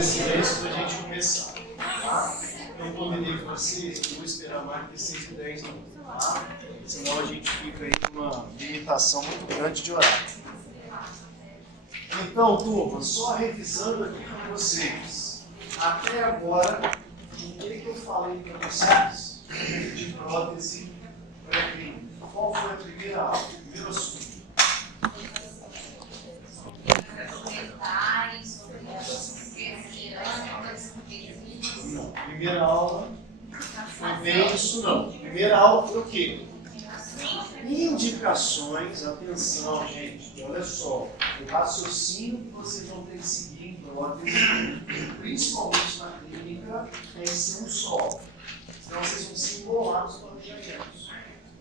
fazer silêncio para a gente começar, tá? Eu combinei com vocês que eu vou esperar mais de 6 e 10 minutos, tá? Senão a gente fica aí com uma limitação muito grande de horário. Então, turma, só revisando aqui com vocês. Até agora, o que eu falei para vocês de prótese pré-clínica? Qual foi a primeira aula, o primeiro assunto? Não, primeira aula foi bem isso não. Primeira aula foi o quê? Indicações, atenção, gente, olha só, o raciocínio que vocês vão ter que seguir em prótese, principalmente na clínica, tem que ser um só. Senão vocês vão se embolar nos planejamentos.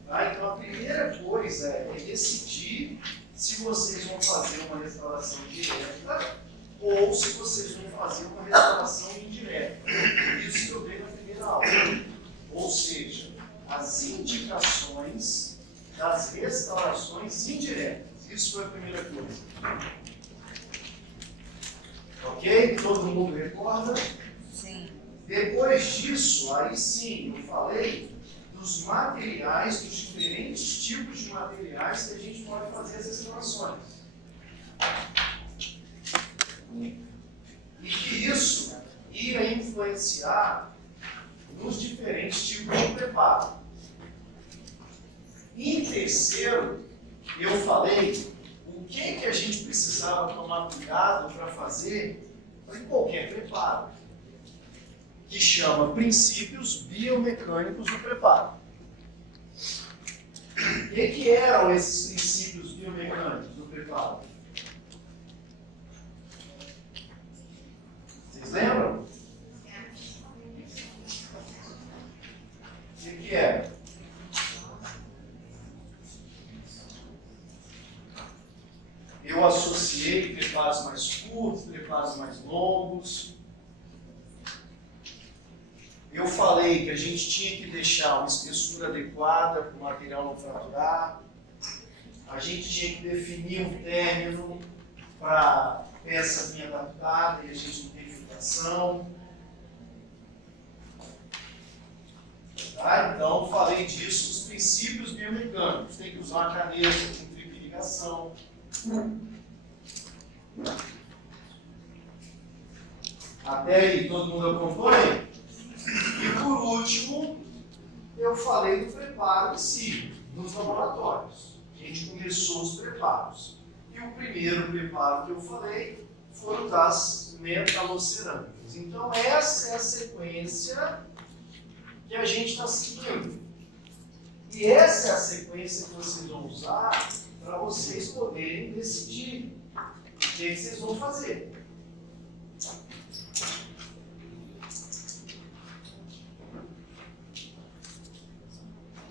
Tá? Então a primeira coisa é decidir se vocês vão fazer uma restauração direta ou se vocês vão fazer uma restauração indireta. Isso que eu dei na primeira aula. Ou seja, as indicações das restaurações indiretas. Isso foi a primeira coisa. Ok? Todo mundo recorda? Sim. Depois disso, aí sim, eu falei dos materiais, dos diferentes tipos de materiais que a gente pode fazer as restaurações. E que isso ia influenciar nos diferentes tipos de preparo. Em terceiro, eu falei o que a gente precisava tomar cuidado para fazer em qualquer preparo, que chama princípios biomecânicos do preparo. O que eram esses princípios biomecânicos do preparo? Vocês lembram? O que era? Eu associei preparos mais curtos, preparos mais longos. Eu falei que a gente tinha que deixar uma espessura adequada para o material não fraturar. A gente tinha que definir um término para a peça vir adaptada e a gente não ter filtração. Tá? Então, falei disso, os princípios biomecânicos. Tem que usar uma caneta com tripla irrigação. Até aí, todo mundo acompanha? E por último, eu falei do preparo em si, nos laboratórios. A gente começou os preparos. E o primeiro preparo que eu falei foi o das metalocerâmicas. Então, essa é a sequência que a gente está seguindo. E essa é a sequência que vocês vão usar para vocês poderem decidir o que vocês vão fazer.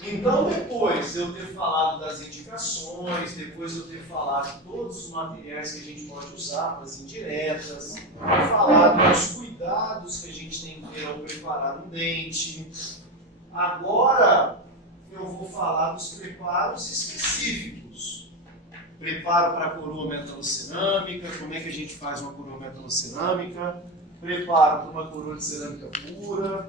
Então, depois de eu ter falado das indicações, depois de eu ter falado de todos os materiais que a gente pode usar para as indiretas, falado dos cuidados que a gente tem que ter ao preparar um dente, agora eu vou falar dos preparos específicos. Preparo para a coroa metalocerâmica, como é que a gente faz uma coroa metalocerâmica, preparo para uma coroa de cerâmica pura.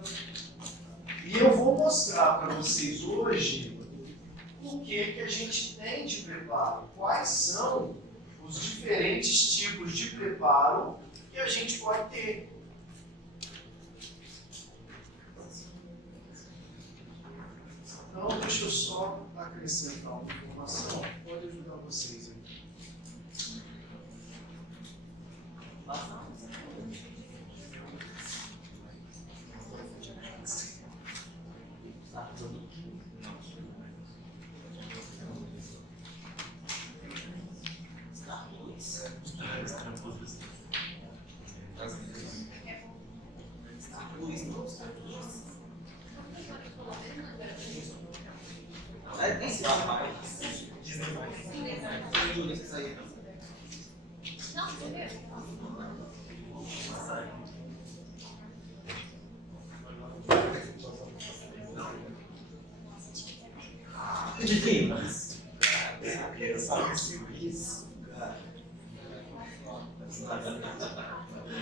E eu vou mostrar para vocês hoje o que a gente tem de preparo, quais são os diferentes tipos de preparo que a gente pode ter. Então, deixa eu só acrescentar uma informação, pode ajudar vocês aí.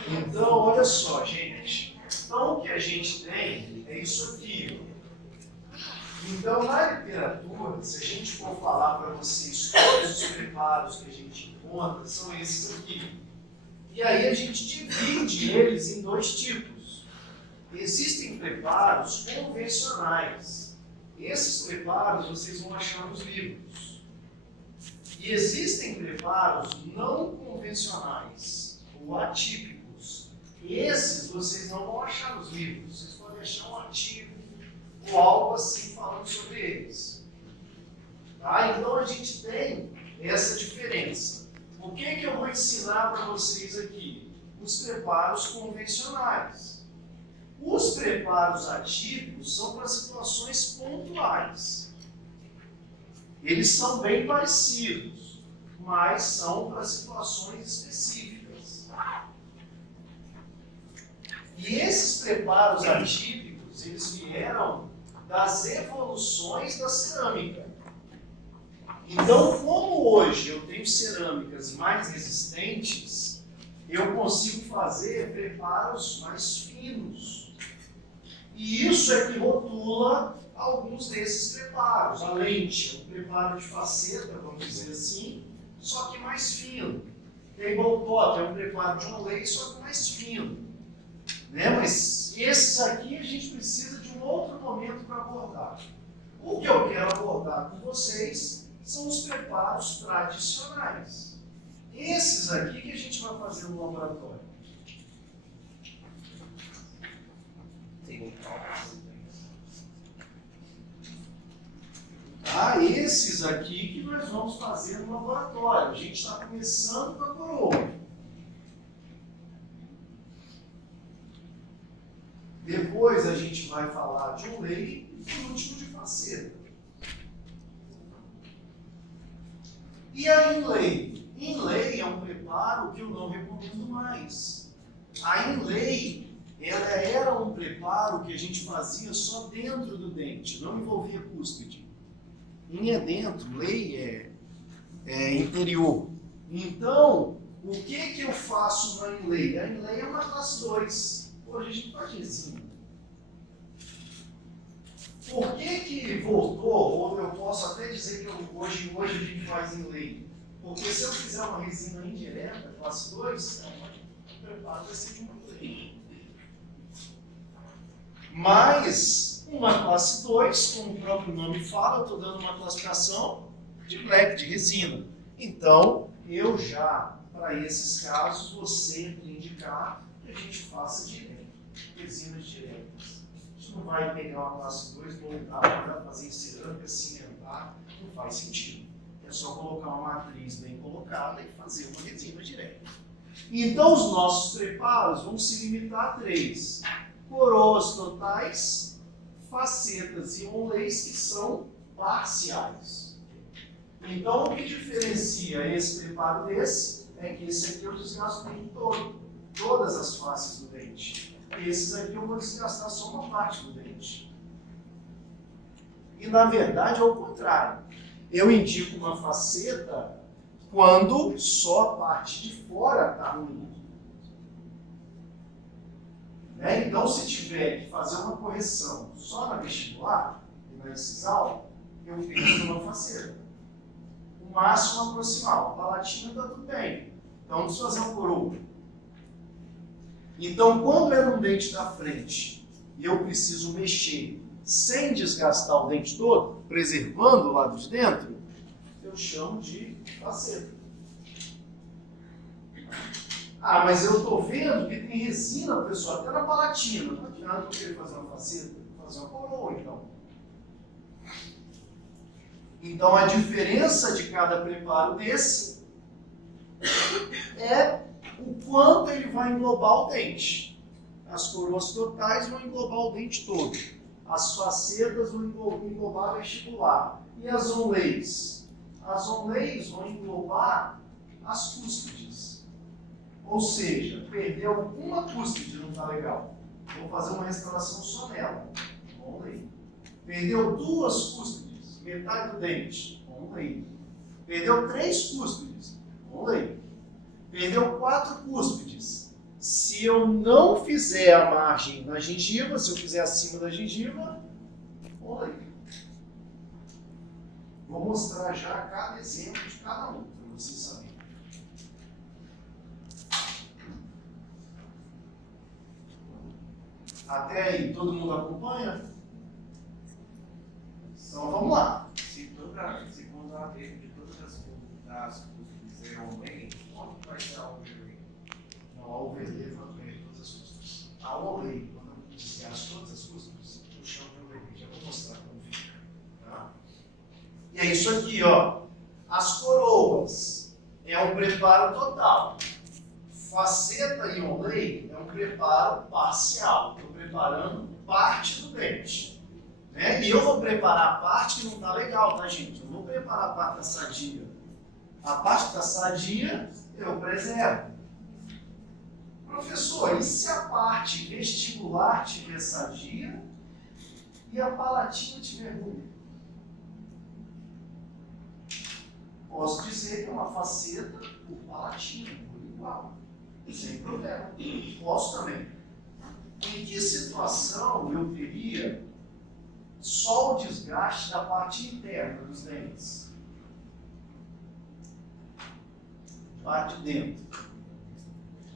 Então, Então, olha só, gente. Então, o que a gente tem é isso aqui. Então, na literatura, se a gente for falar para vocês todos os preparos que a gente encontra, são esses aqui. E aí a gente divide eles em dois tipos. Existem preparos convencionais. Esses preparos vocês vão achar nos livros. E existem preparos não convencionais, ou atípicos. Esses vocês não vão achar nos livros. Vocês podem achar um artigo ou algo assim falando sobre eles. Tá? Então a gente tem essa diferença. O que eu vou ensinar para vocês aqui? Os preparos convencionais. Os preparos atípicos são para situações pontuais. Eles são bem parecidos, mas são para situações específicas. E esses preparos atípicos, eles vieram das evoluções da cerâmica. Então, como hoje eu tenho cerâmicas mais resistentes, eu consigo fazer preparos mais finos. E isso é que rotula alguns desses preparos. A lente é um preparo de faceta, vamos dizer assim, só que mais fino. Table top é um preparo de onlay, só que mais fino. Né? Mas esses aqui a gente precisa de um outro momento para abordar. O que eu quero abordar com vocês são os preparos tradicionais. Esses aqui que a gente vai fazer no laboratório. Esses aqui que nós vamos fazer no laboratório. A gente está começando com a coroa. Depois a gente vai falar de onlay e, por último, de faceta. E a inlay? Inlay é um preparo que eu não recomendo mais. A inlay, ela era um preparo que a gente fazia só dentro do dente, não envolvia cúspide. In é dentro, lay é interior. Então, o que eu faço na inlay? A inlay é uma classe 2. Hoje a gente faz resina. Por que voltou, ou eu posso até dizer que hoje a gente faz inlay? Porque se eu fizer uma resina indireta, classe 2, o preparo vai ser de uma inlay. Mas uma classe 2, como o próprio nome fala, eu estou dando uma classificação de black, de resina. Então, eu já, para esses casos, vou sempre indicar que a gente faça direto, resinas diretas. A gente não vai pegar uma classe 2, voltar para fazer em cerâmica, cimentar, não faz sentido. É só colocar uma matriz bem colocada e fazer uma resina direta. Então, os nossos preparos vão se limitar a 3. Coroas totais, facetas e onlays que são parciais. Então, o que diferencia esse preparo desse é que esse aqui eu desgasto o dente todo, todas as faces do dente. Esses aqui eu vou desgastar só uma parte do dente. E, na verdade, é o contrário. Eu indico uma faceta quando só a parte de fora está ruim. Né? Então, se tiver que fazer uma correção só na vestibular e na incisal, eu fiz uma faceta. O máximo proximal. A palatina está tudo bem. Então, vamos fazer uma coroa. Então, quando é no dente da frente e eu preciso mexer sem desgastar o dente todo, preservando o lado de dentro, eu chamo de faceta. Ah, mas eu estou vendo que tem resina, pessoal, até na palatina. Não adianta eu querer fazer uma faceta, fazer uma coroa, então. Então, a diferença de cada preparo desse é o quanto ele vai englobar o dente. As coroas totais vão englobar o dente todo. As facetas vão englobar o vestibular. E as onlays? As onlays vão englobar as cúspides. Ou seja, perdeu uma cúspide, não está legal. Vou fazer uma restauração só nela. Onlay. Perdeu 2 cúspides, metade do dente. Onlay. Perdeu 3 cúspides. Onlay. Perdeu 4 cúspides. Se eu não fizer a margem na gengiva, se eu fizer acima da gengiva, olha aí. Vou mostrar já cada exemplo de cada um, para vocês saberem. Até aí, todo mundo acompanha? Então vamos lá. Segundo a regra de todas as custas é homem, como vai ser a overlay? Não, a overlay também, todas as custas. A overlay, quando eu desgasto todas as custas, eu chamo de overlay. Já vou mostrar como fica. Tá? E é isso aqui, ó. As coroas é um preparo total. Faceta e onlay é um preparo parcial. Estou preparando parte do dente. Né? E eu vou preparar a parte que não está legal, tá, gente? Eu vou preparar a parte da sadia. A parte da sadia eu preservo. Professor, e se a parte vestibular tiver sadia e a palatina tiver ruim? Posso dizer que é uma faceta por palatina, por igual. Sem problema. Posso também. Em que situação eu teria só o desgaste da parte interna dos dentes? Parte de dentro.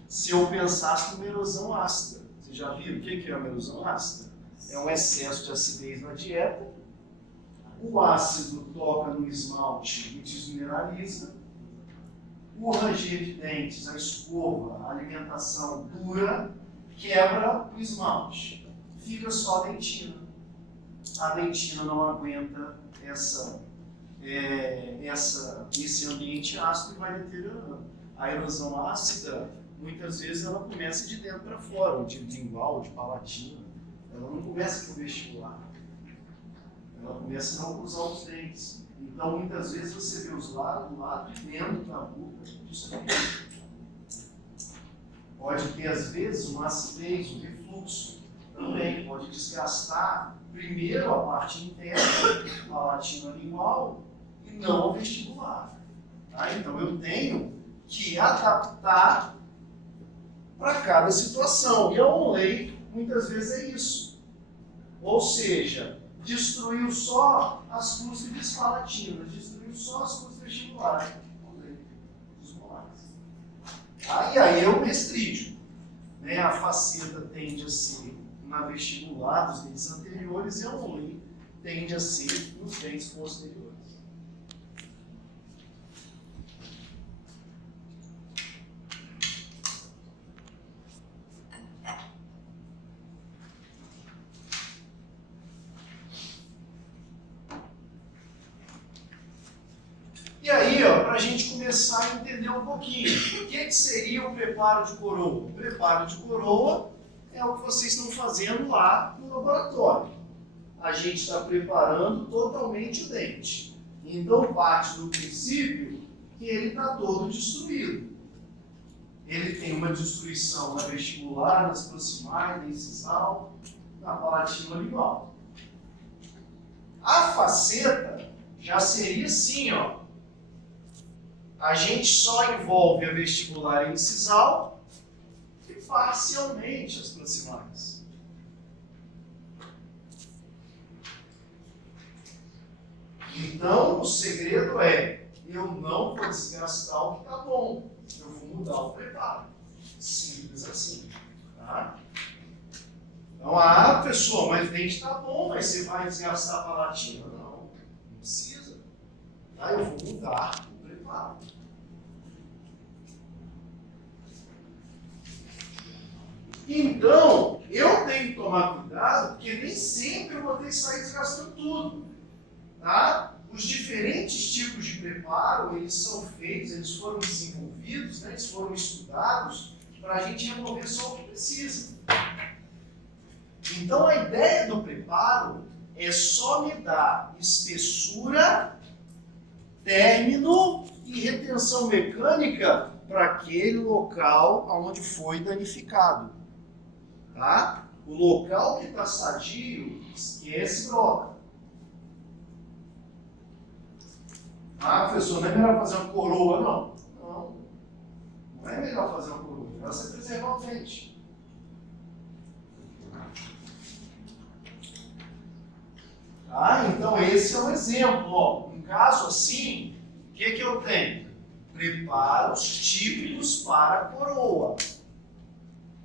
Se eu pensasse numa erosão ácida. Vocês já viram o que é uma erosão ácida? É um excesso de acidez na dieta. O ácido toca no esmalte e desmineraliza. O ranger de dentes, a escova, a alimentação dura, quebra o esmalte. Fica só a dentina. A dentina não aguenta esse ambiente ácido e vai deteriorando. A erosão ácida, muitas vezes, ela começa de dentro para fora, ou de lingual, de palatina. Ela não começa por vestibular. Ela começa a não cruzar os dentes. Então, muitas vezes, você vê os lados, do lado de dentro da boca destruído. Pode ter, às vezes, uma acidez, um refluxo. Também pode desgastar primeiro a parte interna, palatina lingual, e não o vestibular. Tá? Então, eu tenho que adaptar para cada situação. E a onlay, muitas vezes, é isso. Ou seja, destruiu só as cúspides palatinas, destruiu só as cúspides vestibulares. Os molares. E aí é o restrígio. Né? A faceta tende a ser na vestibular dos dentes anteriores e a onlay tende a ser nos dentes posteriores. E aí, para a gente começar a entender um pouquinho, o que seria o preparo de coroa? O preparo de coroa é o que vocês estão fazendo lá no laboratório. A gente está preparando totalmente o dente. Então, parte do princípio que ele está todo destruído. Ele tem uma destruição na vestibular, nas proximais, na incisal, na palatina lingual. A faceta já seria assim, ó. A gente só envolve a vestibular e incisal e parcialmente as proximais. Então, o segredo é, eu não vou desgastar o que está bom, eu vou mudar o preparo. Simples assim. Tá? Então, pessoa, mas o dente está bom, mas você vai desgastar a palatina. Não precisa. Tá? Eu vou mudar o preparo. Então, eu tenho que tomar cuidado, porque nem sempre eu vou ter que sair desgastando tudo. Tá? Os diferentes tipos de preparo, eles são feitos, eles foram desenvolvidos, né? Eles foram estudados para a gente remover só o que precisa. Então, a ideia do preparo é só me dar espessura, término e retenção mecânica para aquele local onde foi danificado. Tá? O local que está sadio, esquece, broca. Professor, não é melhor fazer uma coroa, não. Não. Não é melhor fazer uma coroa, é melhor você preservar o dente. Tá? Então esse é um exemplo. Ó. Um caso assim, o que eu tenho? Preparos típicos para a coroa.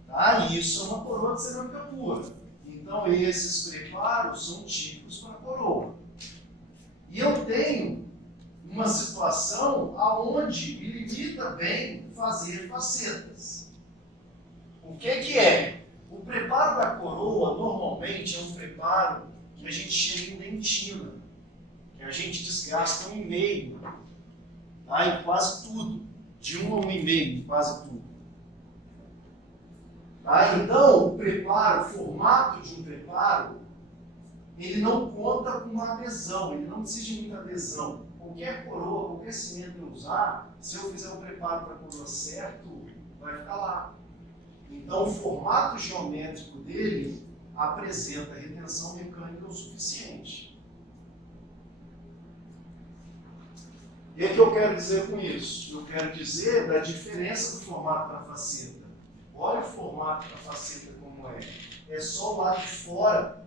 Tá? Isso é uma coroa de cerâmica pura. Então esses preparos são típicos para a coroa. E eu tenho uma situação aonde me limita bem fazer facetas. O que é? O preparo da coroa normalmente é um preparo que a gente chega em dentina, que a gente desgasta 1,5, tá? Em quase tudo, de 1 a 1,5 em quase tudo. Tá? Então, o preparo, o formato de um preparo, ele não conta com uma adesão, ele não precisa de muita adesão. Qualquer coroa, qualquer cimento que eu usar, se eu fizer o preparo para a coroa certo, vai ficar lá. Então, o formato geométrico dele apresenta retenção mecânica o suficiente. E o que eu quero dizer com isso? Eu quero dizer da diferença do formato para a faceta. Olha o formato da faceta como é. É só o lado de fora.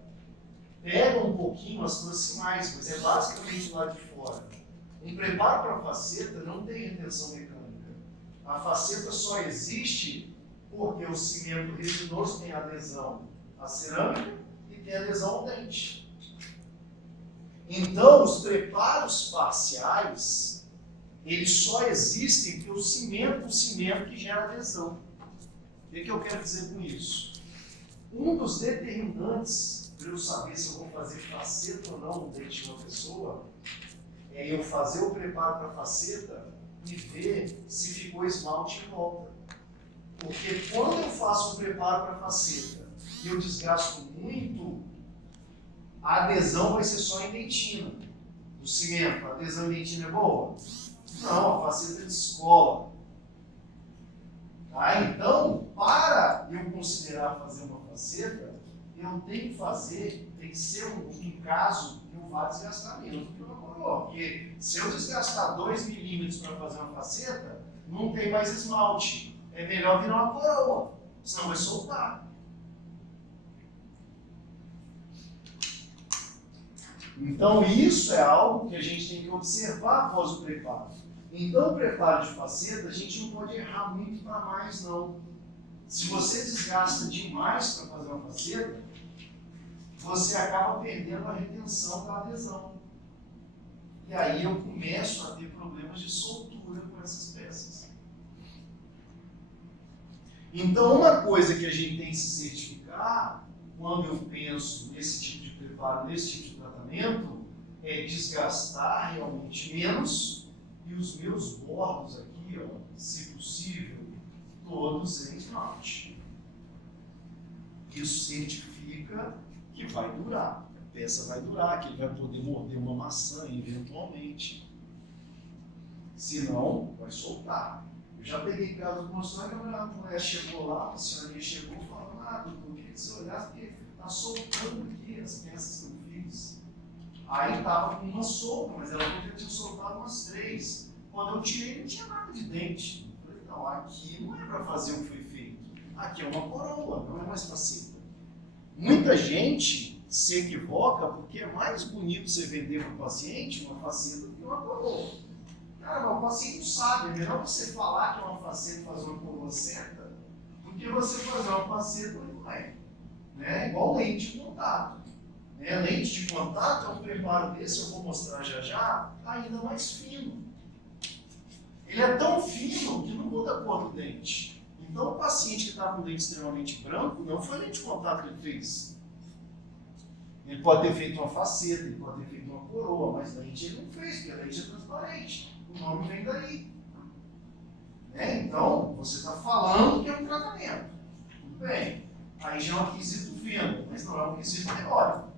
Pega um pouquinho as proximais, mas é basicamente o lado de fora. Um preparo para a faceta não tem retenção mecânica. A faceta só existe porque o cimento resinoso tem adesão à cerâmica e tem adesão ao dente. Então, os preparos parciais, eles só existem porque o cimento que gera adesão. O que eu quero dizer com isso? Um dos determinantes para eu saber se eu vou fazer faceta ou não no dente de uma pessoa é eu fazer o preparo para a faceta e ver se ficou esmalte em volta. Porque quando eu faço um preparo para a faceta e eu desgasto muito, a adesão vai ser só em dentina. O cimento, a adesão em dentina é boa? Não, a faceta descola. Tá? Então, para eu considerar fazer uma faceta, eu tenho que fazer, tem que ser um caso que eu vá desgastar menos do que uma coroa. Porque se eu desgastar 2 milímetros para fazer uma faceta, não tem mais esmalte. É melhor virar uma coroa, senão vai soltar. Então isso é algo que a gente tem que observar após o preparo. Então o preparo de faceta, a gente não pode errar muito para mais não. Se você desgasta demais para fazer uma faceta, você acaba perdendo a retenção da adesão. E aí eu começo a ter problemas de soltura com essas peças. Então, uma coisa que a gente tem que se certificar, quando eu penso nesse tipo de preparo, nesse tipo de tratamento, é desgastar realmente menos e os meus bordos aqui, ó, se possível, todos em esmalte. Isso certifica que vai durar, a peça vai durar, que ele vai poder morder uma maçã eventualmente. Senão, vai soltar. Eu já peguei caso de mostrar que a mulher chegou lá, a senhorinha chegou e falou: ah, doutor, eu queria que você olhasse porque está soltando aqui as peças que eu fiz. Aí estava com uma solta, mas ela já tinha soltado umas 3. Quando eu tirei, não tinha nada de dente. Eu falei: não, aqui não é para fazer o que foi feito. Aqui é uma coroa, não é mais faceta. Muita gente se equivoca porque é mais bonito você vender para o paciente uma faceta do que uma coroa. Cara, mas o paciente não sabe. É melhor você falar que é uma faceta e fazer uma coroa certa do que você fazer uma faceta e não é. Né? Igual lente de contato. Né? Lente de contato é um preparo desse, eu vou mostrar já já, ainda mais fino. Ele é tão fino que não muda a cor do dente. Então o paciente que está com o dente extremamente branco, não foi lente de contato que ele fez. Ele pode ter feito uma faceta, ele pode ter feito uma coroa, mas lente ele não fez, porque a lente é transparente. O nome vem daí. Né? Então, você está falando que é um tratamento. Tudo bem. Aí já é um quesito fino, mas não é um quesito teórico.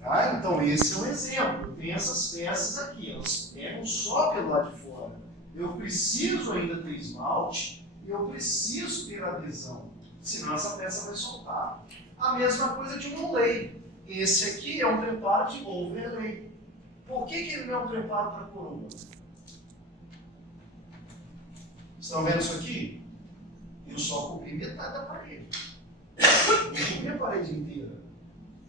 Tá? Então, esse é um exemplo. Tem essas peças aqui, elas pegam só pelo lado de fora. Eu preciso ainda ter esmalte e eu preciso ter adesão, senão essa peça vai soltar. A mesma coisa de um onlay. Esse aqui é um preparo de overlay. Por que ele não é um preparo para coroa? Estão vendo isso aqui? Eu só cobri metade da parede. Eu cobri a parede inteira.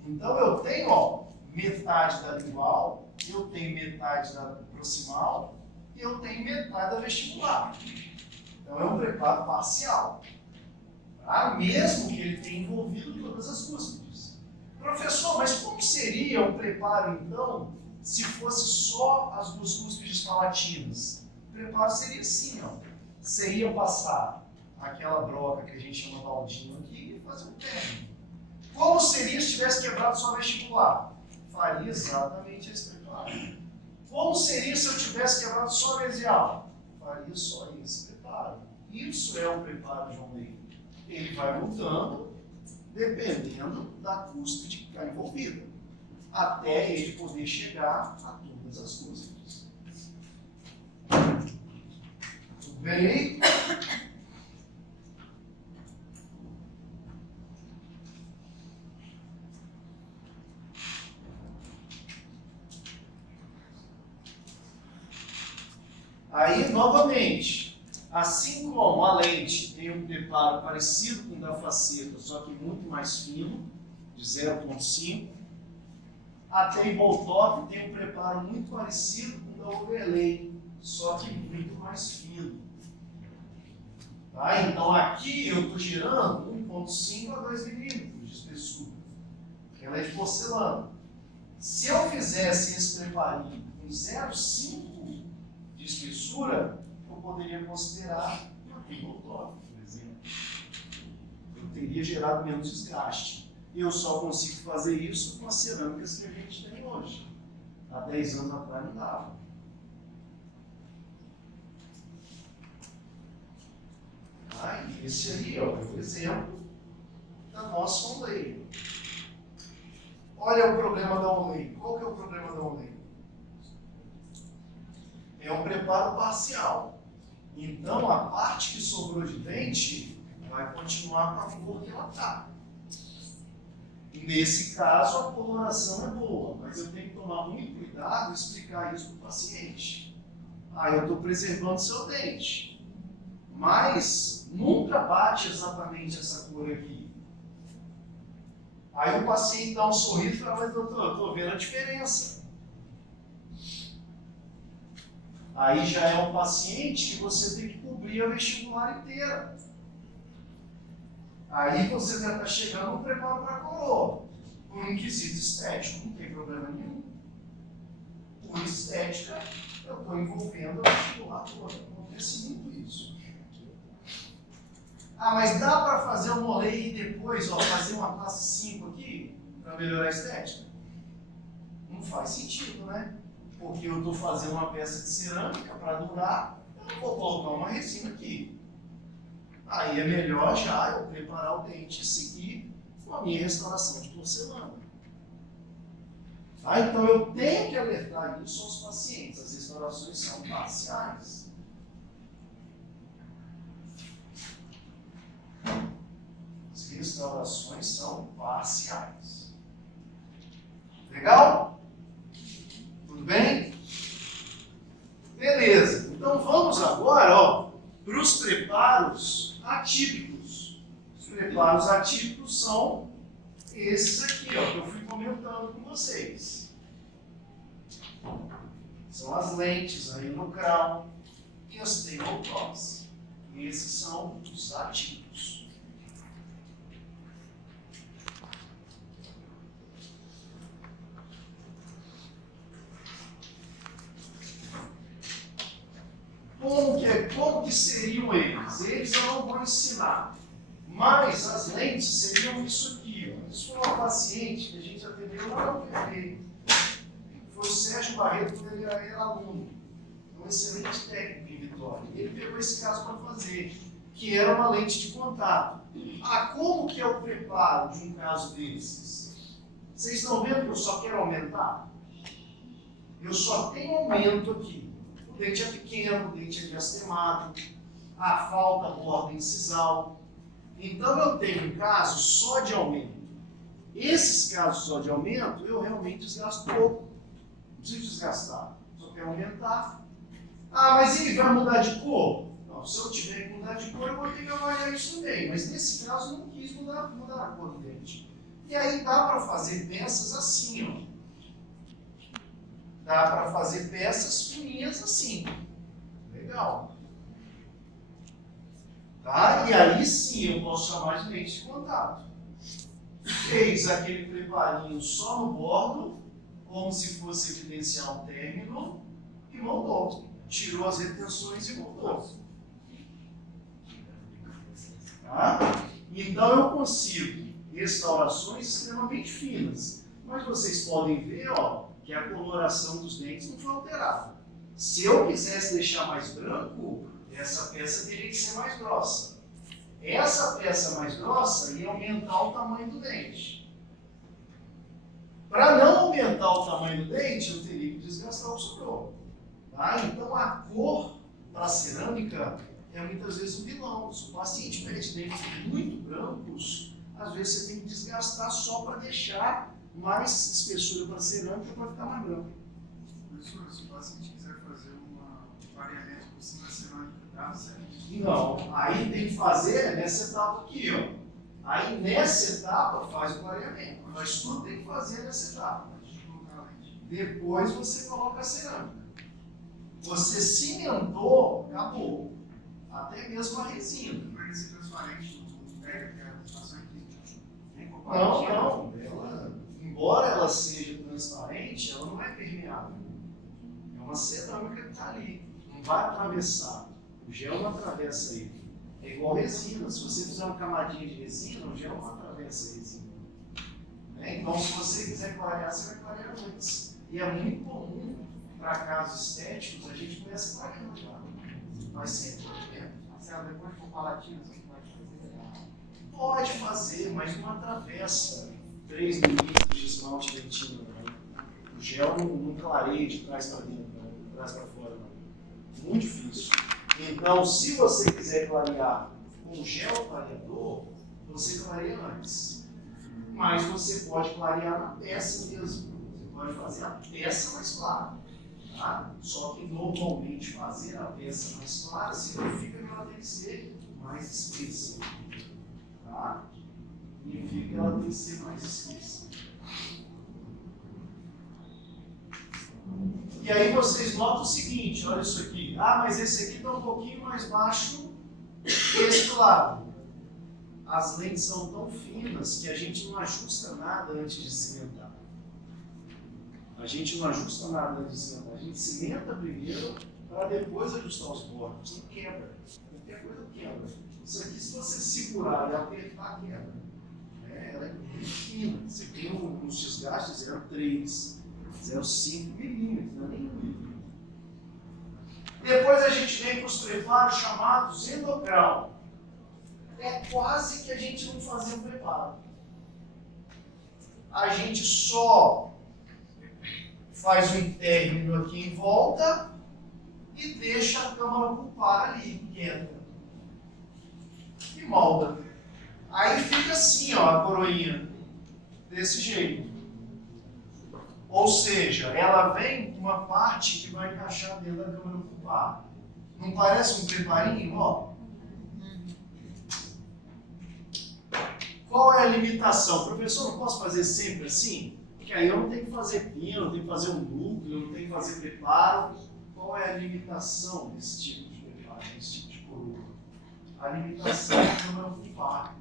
Então eu tenho, ó, metade da lingual, eu tenho metade da proximal e eu tenho metade da vestibular. Então é um preparo parcial. Tá? Mesmo que ele tenha envolvido todas as cúspides. Professor, mas como seria o preparo então se fosse só as duas cúspides palatinas? O preparo seria assim, ó. Você ia passar aquela broca que a gente chama baldinho aqui e fazer um término. Como seria se tivesse quebrado só vestibular? Faria exatamente esse preparo. Como seria se eu tivesse quebrado só mesial? Faria só esse preparo. Isso é o preparo de John Ley. Ele vai mudando dependendo da cúspide que está envolvida, até ele poder chegar a todas as cúspides. Tudo bem? Aí, novamente, assim como a lente tem um preparo parecido com o da faceta, só que muito mais fino, de 0,5, a tabletop tem um preparo muito parecido com o da overlay, só que muito mais fino. Tá? Então aqui eu estou girando 1,5 a 2 milímetros de espessura, porque ela é de porcelana. Se eu fizesse esse preparinho com 0,5 de espessura, eu poderia considerar uma tabletop, por exemplo. Eu teria gerado menos desgaste. Eu só consigo fazer isso com as cerâmicas que a gente tem hoje. Há 10 anos atrás não dava. E esse aí, ó, é o exemplo da nossa onlay. Olha o problema da onlay. Qual que é o problema da onlay? É um preparo parcial. Então, a parte que sobrou de dente vai continuar com a cor que ela está. Nesse caso, a coloração é boa, mas eu tenho que tomar muito cuidado e explicar isso para o paciente. Eu estou preservando seu dente, mas nunca bate exatamente essa cor aqui. Aí o paciente dá um sorriso e fala, mas doutor, eu estou vendo a diferença. Aí já é um paciente que você tem que cobrir a vestibular inteira. Aí você já está chegando no preparo para a coroa. Por um quesito estético, não tem problema nenhum. Por estética, eu estou envolvendo a vestibular toda. Acontece muito isso. Mas dá para fazer um molei e depois fazer uma classe 5 aqui para melhorar a estética? Não faz sentido, né? Porque eu estou fazendo uma peça de cerâmica para durar, eu não vou colocar uma resina aqui. Aí é melhor já eu preparar o dente e seguir com a minha restauração de porcelana. Então eu tenho que alertar isso aos pacientes. As restaurações são parciais. As restaurações são parciais. Legal? Tudo bem? Beleza. Então vamos agora para os preparos atípicos. Os preparos atípicos são esses aqui, que eu fui comentando com vocês. São as lentes aí no grau e as tabletops. Esses são os atípicos. Como que seriam eles? Eles eu não vou ensinar. Mas as lentes seriam isso aqui. Isso foi uma paciente que a gente atendeu lá no PV. Foi o Sérgio Barreto, quando ele era aluno. Um excelente técnico em Vitória. Ele pegou esse caso para fazer, que era uma lente de contato. Como que é o preparo de um caso desses? Vocês estão vendo que eu só quero aumentar? Eu só tenho aumento aqui. O dente é pequeno, o dente é diastemado, falta borda incisal. Então eu tenho um caso só de aumento. Esses casos só de aumento, eu realmente desgasto pouco. Não preciso desgastar, só quero aumentar. Mas ele vai mudar de cor? Não, Não, se eu tiver que mudar de cor, eu vou ter que avaliar isso também. Mas nesse caso, eu não quis mudar a cor do dente. E aí dá para fazer peças assim, ó. Dá para fazer peças fininhas assim. Legal. Tá? E aí sim eu posso chamar de lente de contato. Fez aquele preparinho só no bordo, como se fosse evidenciar um término, e moldou. Tirou as retenções e moldou. Tá? Então eu consigo restaurações extremamente finas. Mas vocês podem ver, ó, que a coloração dos dentes não foi alterada. Se eu quisesse deixar mais branco, essa peça teria que ser mais grossa. Essa peça mais grossa ia aumentar o tamanho do dente. Para não aumentar o tamanho do dente, eu teria que desgastar o que sobrou. Tá? Então a cor para a cerâmica é muitas vezes um vilão. Se o paciente pede dentes muito brancos, às vezes você tem que desgastar só para deixar mais espessura para a cerâmica para ficar mais branco. Professor, se o paciente quiser fazer um clareamento por cima da cerâmica, dá certo? Não, aí tem que fazer nessa etapa aqui, ó. Aí nessa etapa faz o clareamento. Mas tudo tem que fazer nessa etapa. Depois você coloca a cerâmica. Você cimentou, acabou. Até mesmo a resina. Mas esse transparente não pega que a situação aqui. Não. Embora ela seja transparente, ela não é permeável. É uma cerâmica que está ali. Não vai atravessar. O gel não atravessa ele. É igual resina. Se você fizer uma camadinha de resina, o gel não atravessa a resina. Né? Então, se você quiser clarear, você vai clarear antes. E é muito comum, para casos estéticos, a gente começa clareando já. Mas sempre clareando. Depois for palatina, você pode fazer? Pode fazer, mas não atravessa 3 milímetros de esmalte dentina. Né? O gel não clareia de trás para dentro, né? De trás para fora. Não. Muito difícil. Então, se você quiser clarear com gel clareador, você clareia antes. Mas você pode clarear na peça mesmo. Você pode fazer a peça mais clara. Tá? Só que normalmente fazer a peça mais clara significa que ela tem que ser mais espessa. Tá? Significa que ela tem que ser mais espessa. E aí vocês notam o seguinte, olha isso aqui. Ah, mas esse aqui está um pouquinho mais baixo que esse do lado. As lentes são tão finas que a gente não ajusta nada antes de cimentar. A gente não ajusta nada antes de cimentar. A gente cimenta primeiro para depois ajustar os bordos. Não quebra. Qualquer coisa quebra. Isso aqui, se você segurar e apertar, quebra. Ela é muito fina. Você tem uns desgastes 0,3, 0,5 milímetros, não é nem 1 milímetro. Depois a gente vem para os preparos chamados endocrão. É quase que a gente não fazer um preparo. A gente só faz um término aqui em volta e deixa a câmara pulpar ali, quieta. E molda. Aí fica assim, ó, a coroinha. Desse jeito. Ou seja, ela vem com uma parte que vai encaixar dentro da câmara pulpar. Não parece um preparinho, ó? Qual é a limitação? Professor, não posso fazer sempre assim? Porque aí eu não tenho que fazer pino, não tenho que fazer um núcleo, não tenho que fazer preparo. Qual é a limitação desse tipo de preparo, desse tipo de coroa? A limitação é a câmara pulpar.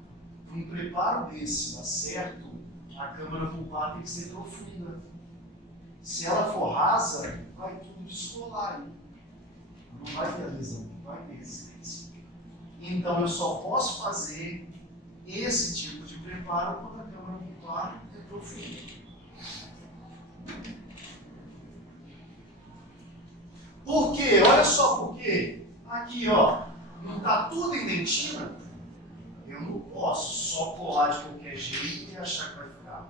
Um preparo desse dá certo, a câmara pulpar tem que ser profunda. Se ela for rasa, vai tudo descolar. Não vai ter adesão, não vai ter resistência. Então eu só posso fazer esse tipo de preparo quando a câmara pulpar é profunda. Por quê? Olha só por quê. Aqui, ó, não está tudo em dentina? Eu não posso só colar de qualquer jeito e achar que vai ficar.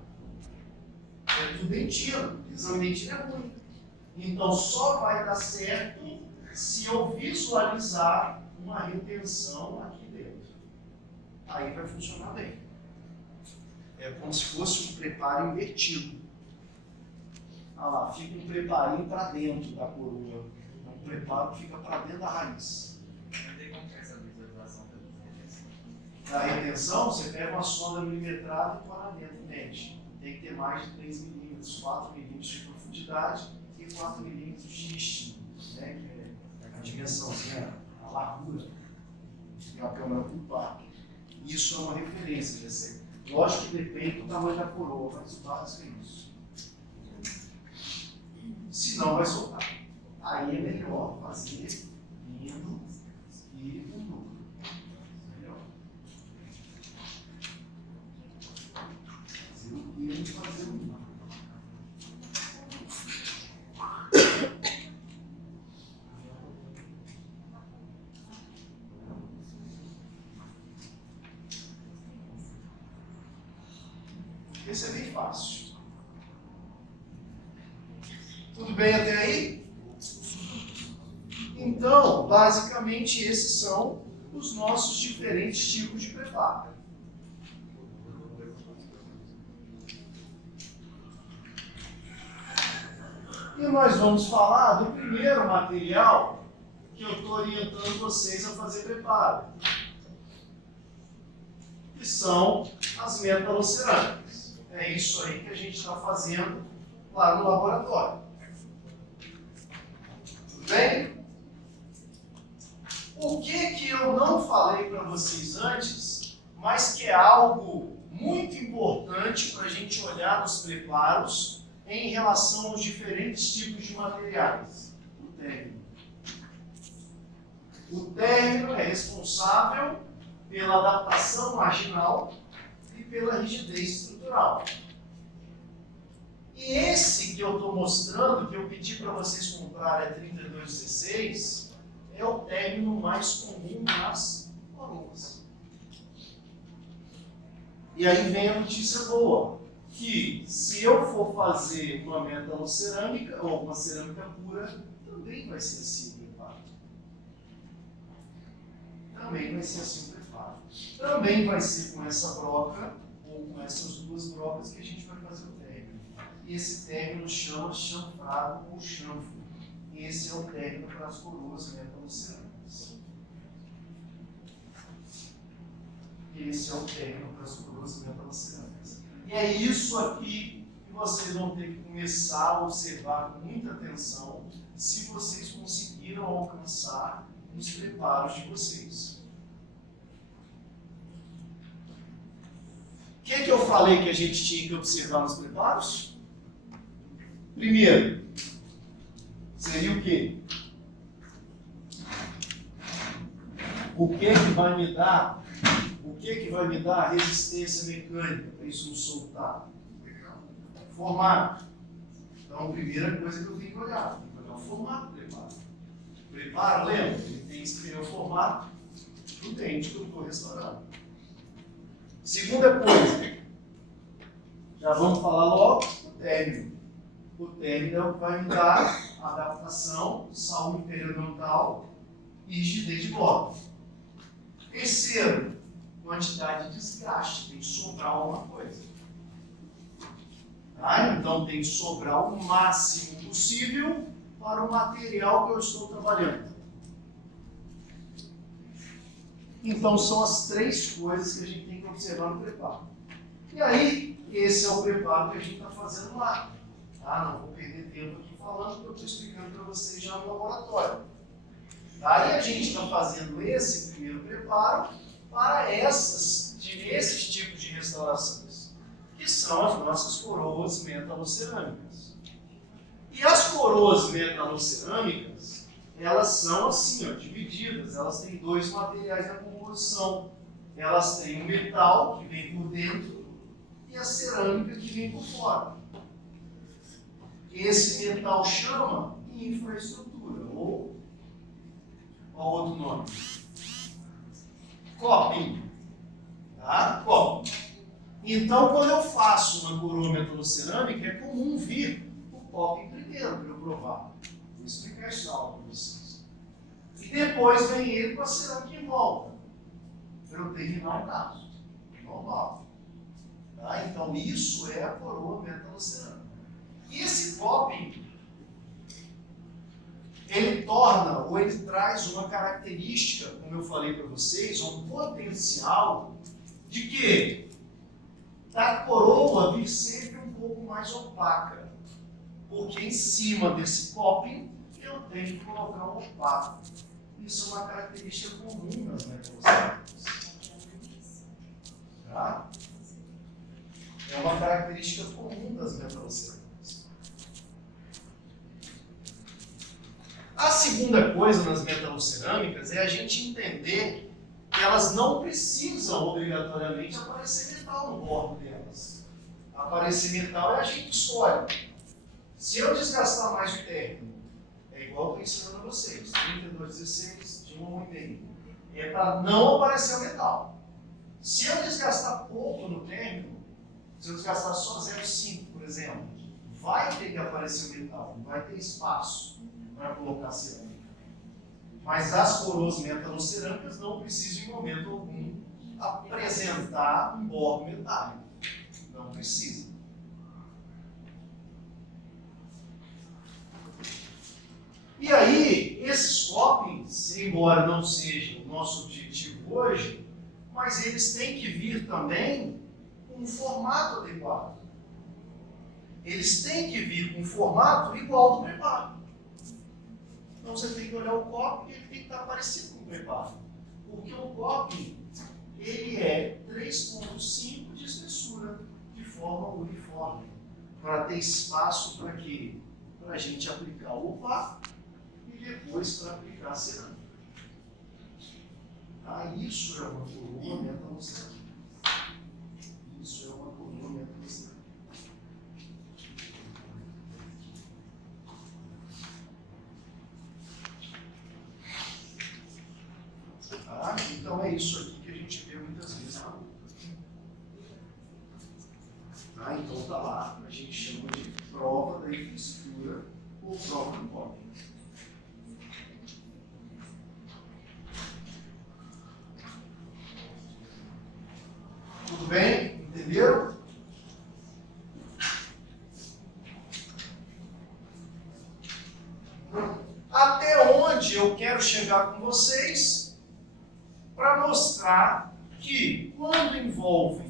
É tudo dentina. Exame de dentina é ruim. Então só vai dar certo se eu visualizar uma retenção aqui dentro. Aí vai funcionar bem. É como se fosse um preparo invertido. Olha lá, fica um preparinho para dentro da coroa. É um preparo que fica para dentro da raiz. Tem como que é essa visualização da retenção? Na retenção, você pega uma sonda milimetrada e põe lá dentro, mede. Tem que ter mais de 3 milímetros, 4 milímetros de profundidade e 4 milímetros de destino, né? Que é a dimensãozinha, a largura que a câmera compacta. Isso é uma referência, já sei. Lógico que depende do tamanho da coroa, mas o básico é isso. Senão vai soltar. Aí é melhor fazer indo e um núcleo. Melhor. Fazer o indo e fazer o núcleo. Esse é bem fácil. Tudo bem até aí? Então, basicamente, esses são os nossos diferentes tipos de preparo. E nós vamos falar do primeiro material que eu estou orientando vocês a fazer preparo, que são as metalocerâmicas. É isso aí que a gente está fazendo lá no laboratório. Tudo bem? O que eu não falei para vocês antes, mas que é algo muito importante para a gente olhar nos preparos em relação aos diferentes tipos de materiais? O término. O término é responsável pela adaptação marginal e pela rigidez estrutural. E esse que eu estou mostrando, que eu pedi para vocês comprar, é 3216, é o término mais comum nas coroas. E aí vem a notícia boa, que se eu for fazer uma metalocerâmica ou uma cerâmica pura, também vai ser assim o preparo. Também vai ser assim o preparo. Também vai ser com essa broca, ou com essas duas brocas que a gente vai fazer o término. E esse término chama chanfrado ou chanfro. Esse é o término para as coroas metalocerâmicas. Esse é o término para as coroas metalocerâmicas. E é isso aqui que vocês vão ter que começar a observar com muita atenção se vocês conseguiram alcançar nos preparos de vocês. O que eu falei que a gente tinha que observar nos preparos? Primeiro, seria o quê? O que vai me dar? O que vai me dar a resistência mecânica para isso não soltar? Formato. Então, a primeira coisa que eu tenho que olhar o formato do preparo. Preparo, lembra? Ele tem que escrever o formato do dente que eu estou restaurando. Segunda coisa, já vamos falar logo, o término. O término é o que vai me dar adaptação, saúde periodontal e rigidez de borda. Terceiro, quantidade de desgaste, tem que sobrar alguma coisa. Tá? Então tem que sobrar o máximo possível para o material que eu estou trabalhando. Então são as três coisas que a gente tem que observar no preparo. E aí, esse é o preparo que a gente está fazendo lá. Tá? Não vou perder tempo aqui falando, porque eu estou explicando para vocês já no laboratório. Tá? E a gente está fazendo esse primeiro preparo para esses tipos de restaurações, que são as nossas coroas metalocerâmicas. E as coroas metalocerâmicas, elas são assim, ó, divididas, elas têm dois materiais na composição. Elas têm o metal, que vem por dentro, e a cerâmica, que vem por fora. Esse metal chama infraestrutura, ou qual outro nome? Coping. Tá? Coping. Então, quando eu faço uma coroa metalocerâmica, é comum vir o coping primeiro para eu provar. Vou explicar isso na aula para vocês. E depois vem ele com a cerâmica em volta, para eu terminar o caso. Normal. Tá? Então, isso é a coroa metalocerâmica. E esse coping, ele torna, ou ele traz uma característica, como eu falei para vocês, um potencial de que da coroa vir sempre um pouco mais opaca. Porque em cima desse coping eu tenho que colocar um opaco. Isso é uma característica comum nas metalocérâmicas. Tá? É uma característica comum das metalocérâmicas. A segunda coisa nas metalocérâmicas é a gente entender que elas não precisam obrigatoriamente aparecer metal no bordo delas. Aparecer metal é a gente que escolhe. Se eu desgastar mais o término, é igual eu estou ensinando a vocês, 32,16 de 1,5. É para não aparecer o metal. Se eu desgastar pouco no término, se eu desgastar só 0,5, por exemplo, vai ter que aparecer o metal, não vai ter espaço para colocar cerâmica. Mas as coroas metalocerâmicas não precisam, em momento algum, apresentar um bordo metálico. Não precisa. E aí, esses copings, embora não seja o nosso objetivo hoje, mas eles têm que vir também com um formato adequado. Eles têm que vir com um formato igual ao do preparo. Então você tem que olhar o coping e ele tem que estar parecido com o preparo. Porque o coping, ele é 3,5 de espessura, de forma uniforme. Para ter espaço para quê? Para a gente aplicar o opaco e depois para aplicar a cerâmica. Ah, isso é uma coroa metalocérâmica. Isso é uma coroa metalocérâmica. Tá? Então é isso aqui que a gente vê muitas vezes na luta. Tá? Então tá lá, a gente chama de prova da infraestrutura ou prova do coping. Tudo bem? Entenderam? Até onde eu quero chegar com vocês para mostrar que quando envolve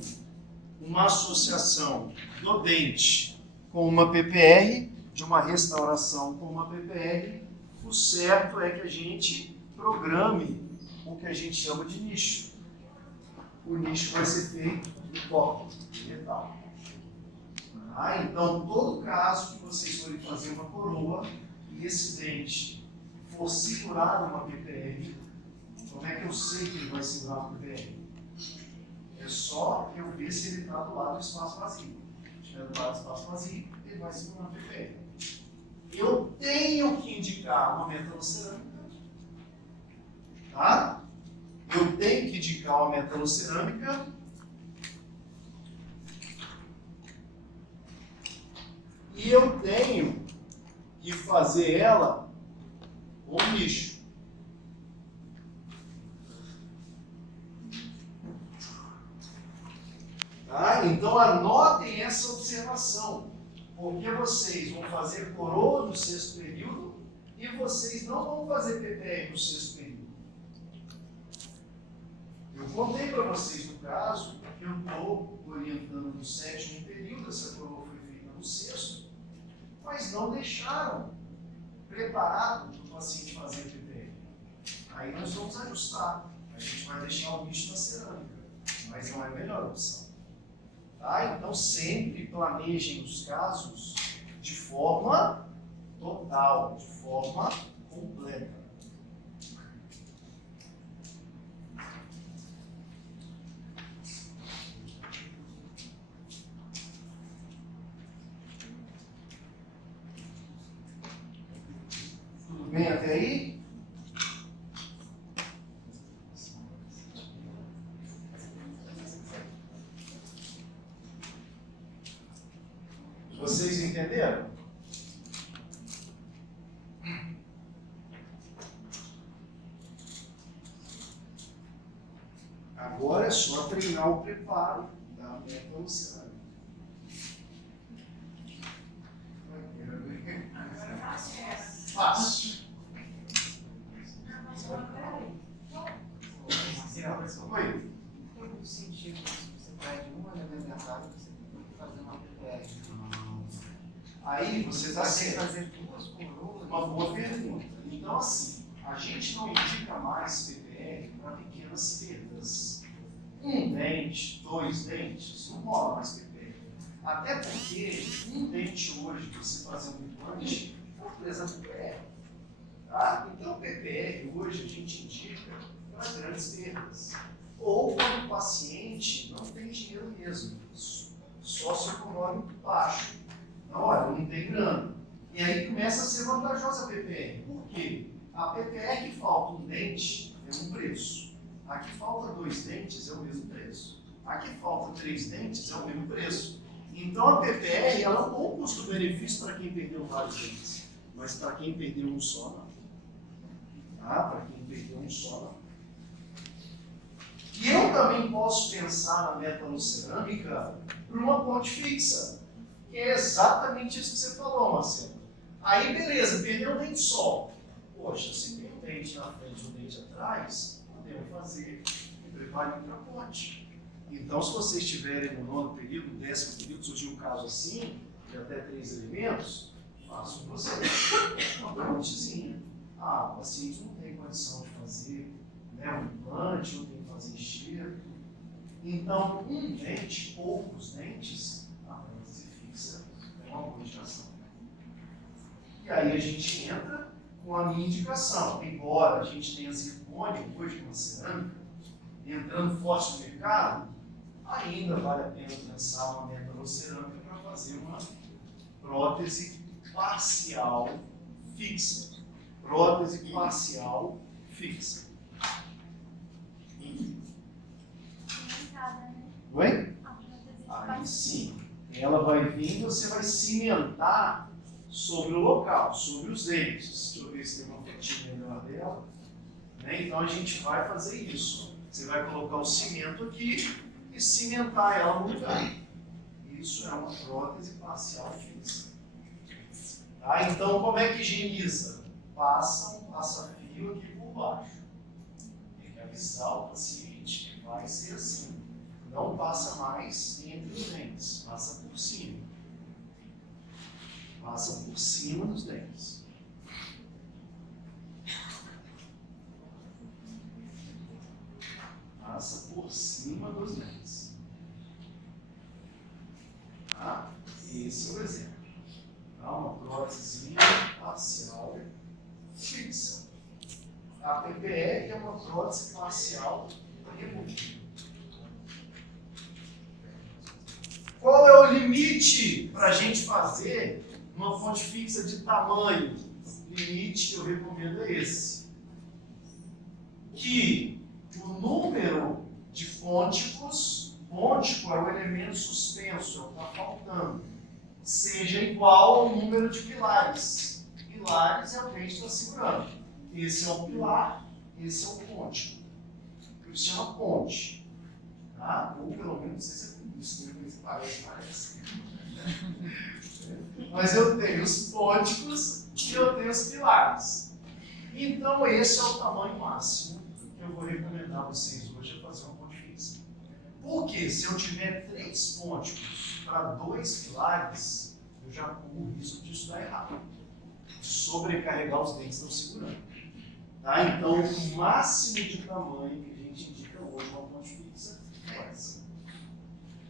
uma associação do dente com uma PPR, de uma restauração com uma PPR, o certo é que a gente programe o que a gente chama de nicho. O nicho vai ser feito de cobre, de metal. Ah, então, todo caso que vocês forem fazer uma coroa e esse dente for segurar uma PPR, como é que eu sei que ele vai segurar uma PPR? É só eu ver se ele está do lado do espaço vazio. Se estiver do lado do espaço vazio, ele vai segurar uma PPR. Eu tenho que indicar uma metalocerâmica, tá? Eu tenho que indicar uma metalocerâmica e eu tenho que fazer ela com nicho. Tá? Então anotem essa observação, porque vocês vão fazer coroa no sexto período e vocês não vão fazer PPR no sexto período. Eu contei para vocês no caso que eu estou orientando no sétimo período, essa coroa foi feita no sexto, mas não deixaram preparado para o paciente fazer PPR. Aí nós vamos ajustar. A gente vai deixar o nicho na cerâmica, mas não é a melhor opção. Tá? Então sempre planejem os casos de forma total, de forma completa. Tudo bem até aí? Vocês entenderam? Agora é só treinar o preparo da metalocerâmica. Fácil. professor. Oi. Tem muito sentido se você vai de uma elementar e você tem que fazer uma PPR. Aí você está Você tem que certo. fazer duas coroas. Uma boa pergunta. Então, assim, a gente não indica mais PPR para pequenas perdas. Um dente, dois dentes, não rola mais PPR. Até porque um dente hoje, você fazer um implante, é uma presa PPR. Tá? Então, PPR hoje a gente indica para grandes perdas. Ou quando o paciente não tem dinheiro mesmo, socioeconômico baixo. Não, olha, não tem grana. E aí começa a ser vantajosa a PPR. Por quê? A PPR que falta um dente é um preço. A que falta dois dentes é o mesmo preço. A que falta três dentes é o mesmo preço. Então a PPR ela é um bom custo-benefício para quem perdeu vários dentes. Mas para quem perdeu um só, não. Tá? Para quem perdeu um só, não. E eu também posso pensar na metanocerâmica para uma ponte fixa. Que é exatamente isso que você falou, Marcelo. Aí, beleza, perdeu um dente só. Poxa, se tem um dente na frente e um dente atrás, podemos fazer um preparo para ponte. Então, se vocês estiverem no 9º período, no 10º período, surgir um caso assim, de até 3 elementos, façam vocês uma pontezinha. Ah, o paciente não tem condição de fazer, né, um implante, não tem que fazer enxerto. Então, um dente, poucos dentes, fixa é uma boa indicação. E aí a gente entra com a minha indicação. Embora a gente tenha zircônio hoje com a cerâmica, entrando forte no mercado, ainda vale a pena pensar uma metanocerâmica para fazer uma prótese parcial fixa. Prótese parcial fixa. Oi? Aí sim. Ela vai vir e você vai cimentar sobre o local, sobre os dentes. Deixa eu ver se tem uma fotinha melhor dela. Né? Então a gente vai fazer isso. Você vai colocar o cimento aqui e cimentar ela no lugar. Isso é uma prótese parcial fixa. Tá? Então como é que higieniza? Passa um passa-fio aqui por baixo. Tem que avisar o paciente que vai ser assim. Não passa mais entre os dentes, passa por cima. Passa por cima dos dentes. Passa por cima dos dentes. Tá? Esse é o exemplo. Tá? Uma prótesezinha parcial fixa. A PPR é uma prótese parcial removível. Qual é o limite para a gente fazer uma fonte fixa de tamanho? Limite que eu recomendo é esse. Que o número de fônticos, fôntico é o elemento suspenso, é o que está faltando, seja igual ao número de pilares. Pilares é o que a gente está segurando. Esse é o pilar, esse é o fôntico. Por isso chama ponte. Tá? Ou pelo menos, não sei se é isso, né? Parece. Mas eu tenho os fônticos e eu tenho os pilares. Então esse é o tamanho máximo que eu vou recomendar a vocês hoje a fazer uma ponte fixa. Porque se eu tiver 3 fônticos para 2 pilares, eu já corro o risco disso dar errado. De sobrecarregar os dentes não segurando. Tá? Então o máximo de tamanho que a gente indica hoje uma ponte fixa é essa.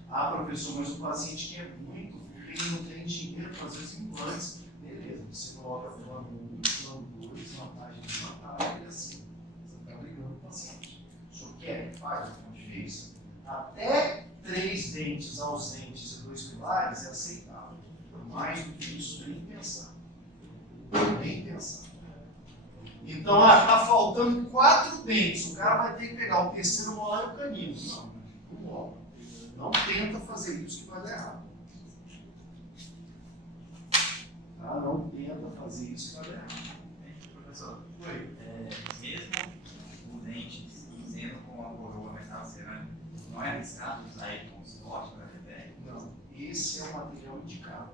Ah, professor, mas o paciente quer muito, porque ele não tem dinheiro para fazer os implantes. Beleza, você coloca plano 1, plano 2, vantagem e desvantagem, e assim. Você está brigando com o paciente. O senhor quer, faz a ponte fixa. Até 3 dentes ausentes e 2 pilares é aceitável. Mais do que isso, nem pensar. Nem pensar. Então, está faltando 4 dentes. O cara vai ter que pegar o terceiro molar e o canino. Não rola. Não tenta fazer isso que vai dar errado. Tá? Não tenta fazer isso que vai dar errado. Professor, Oi. mesmo o dente sendo com a coroa metal cerâmica, não é arriscado usar ele como suporte para a PPR? Não, esse é o material indicado.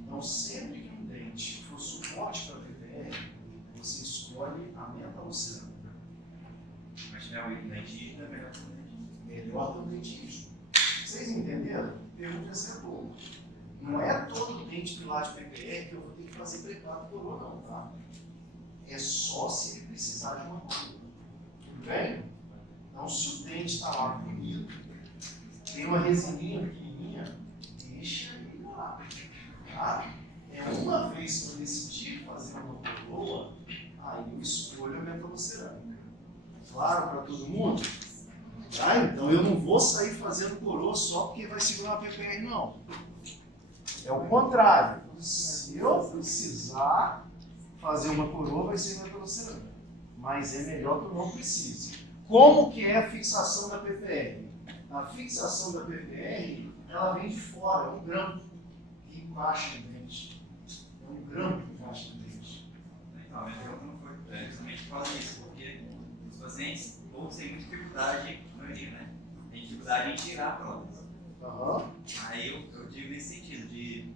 Então, sempre que um dente for suporte para a PPR, você escolhe a metanocerâmica. Mas se tiver o dentista, é melhor melhor ter um dentismo. Vocês entenderam? Pergunta essa é boa. Não é todo dente pilar de PPR que eu vou ter que fazer preparo coroa, não, tá? É só se ele precisar de uma coroa. Tudo bem? Então, se o dente está lá bonito, tem uma resininha pequenininha, deixa ele lá. Tá? É uma vez que eu decidi fazer uma coroa, aí eu escolho a metalocerâmica. Claro para todo mundo? Tá? Então eu não vou sair fazendo coroa só porque vai segurar a PPR, não. É o contrário. Se eu precisar fazer uma coroa, vai ser metalocerâmica. Mas é melhor que eu não precise. Como que é a fixação da PPR? A fixação da PPR, ela vem de fora, é um grampo que encaixa no dente. É um grampo que encaixa no dente. Então, a minha pergunta não foi justamente por causa disso, porque os pacientes ou têm muita dificuldade, a maioria, né? Tem dificuldade em tirar a prótese. Aí eu digo nesse sentido, de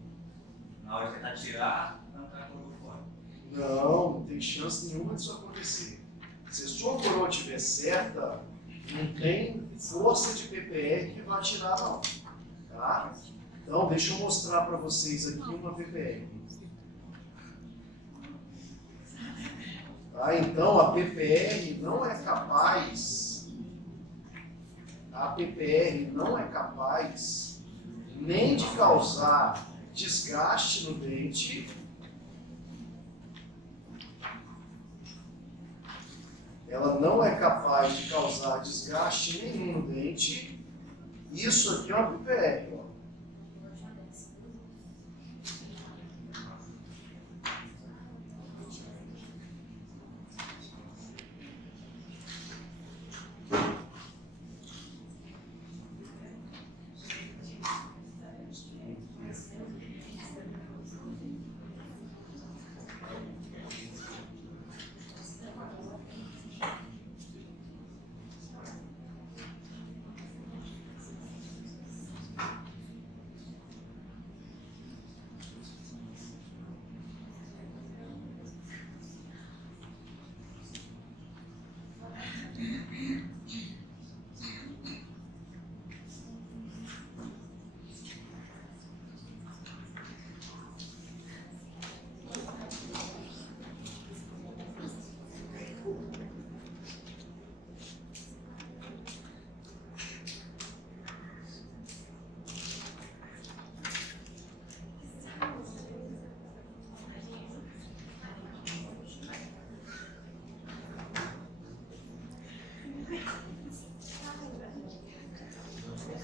na hora de tentar tirar, não tá a coroa fora. Não tem chance nenhuma disso acontecer. Se a sua coroa estiver certa, não tem força de PPR que vai tirar, não. Tá? Então, deixa eu mostrar para vocês aqui uma PPR. Tá? Então, a PPR não é capaz, nem de causar desgaste no dente, ela não é capaz de causar desgaste nenhum no dente. Isso aqui é uma PPR, ó.